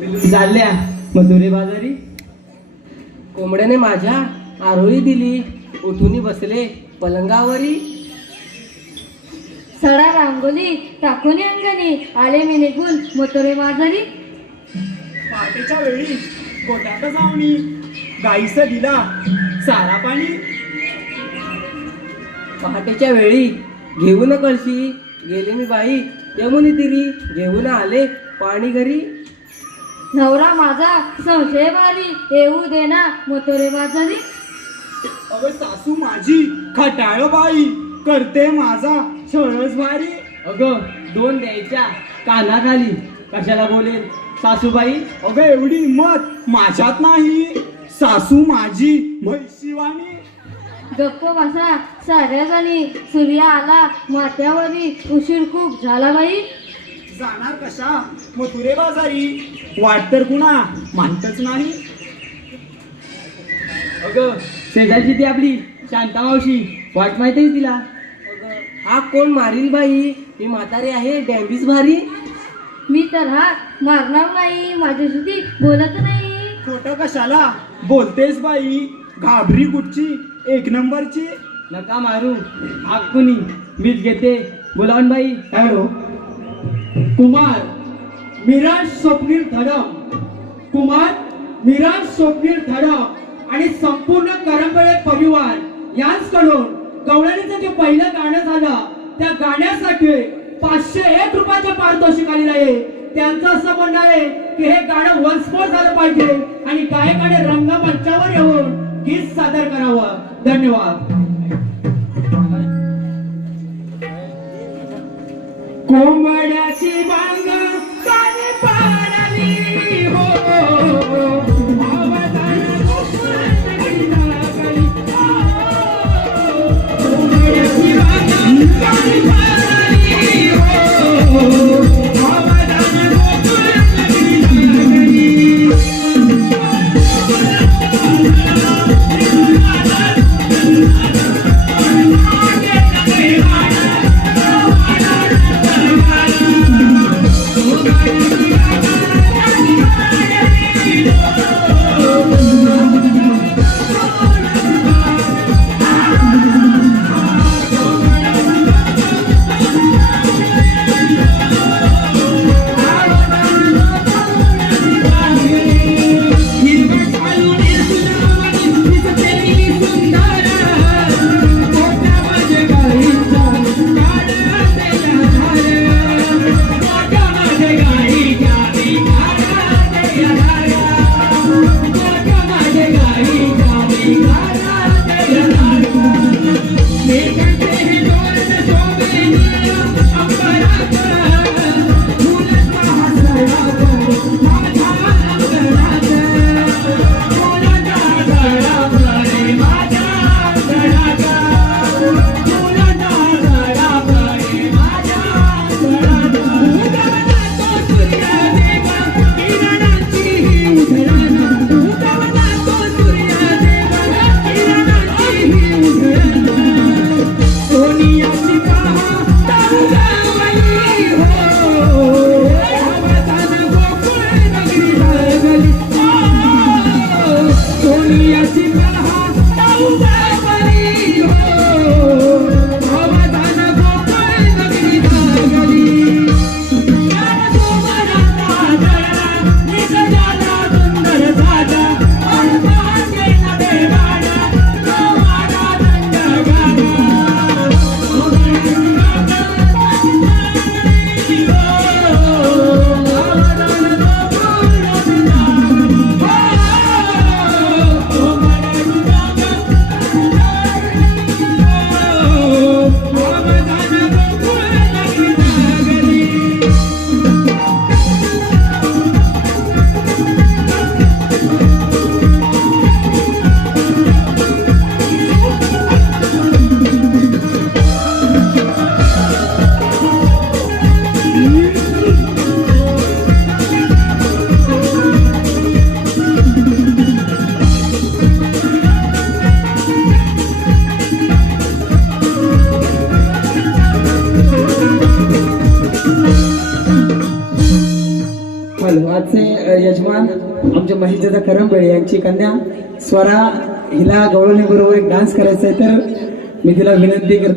चालल्या मथुरे बाजारी. कोंबड्याने माझ्या आरोळी दिली. उठून बसले पलंगावरी. सडा रांगोली टाकून अंगणी आले मी निघून मोतोरे बाजारी. पहाटेच्या वेळी गोट्यात जाऊनी गाईस दिला सारा पाणी. पहाटेच्या वेळी घेऊन कळशी गेले मी बाई. यमुनी तिरी घेऊन आले पाणी घरी. नवरा माझा संशय बारी येऊ दे ना मोतोरे बाजारी. अगं सासू माझी खटाळ बाई करते माझा छळच भारी अगं दोन द्यायच्या कानाखाली कशाला बोलेल? सासूबाई? अगं एवढी मत माझ्यात नाही. सासू माझी म्हैशिवाणी. गप्प बसा साऱ्या जणी. सूर्य आला माथ्यावरी उशीर खूप झाला बाई. जाणार कशा? मथुरे बाजारी. वाट तर कुणा? मानतच नाही. अगं शेजारची ती आपली शांता मावशी. वाट माहिती आहे तिला? अगं, हा कोण मारील बाई? मी म्हातारी आहे डॅम्बीस भारी. मी तर हात मारणार नाही माझ्याशी बोलत नाही. खोटं कशाला? बोलतेस बाई घाबरी कुठची? एक नंबरची. नका मारू हाक कुणी. मीच घेते. बोलावून बाई. हॅलो. कुमार मिराज स्वप्नील धडम. कुमार मिराज स्वप्नील धडम आणि संपूर्ण करंबळे परिवार यांचकडून गवळणीचं जे पहिलं गाणं झालं त्या गाण्यासाठी पाचशे एक रुपयाचे पारितोषिक आलेलं आहे त्यांचं असं म्हणणं आहे की हे गाणं वन्समोर झालं पाहिजे आणि गायकाने रंगमंचावर येऊन गीत सादर करावं. धन्यवाद. Como era esse bangão? Maria. नमस्ते आजचे यजमान आमच्या महेशदादा करंबेळे यांची कन्या स्वरा हिला गवळणी बरोबर एक डान्स करायचा आहे तर मी तिला विनंती करतो.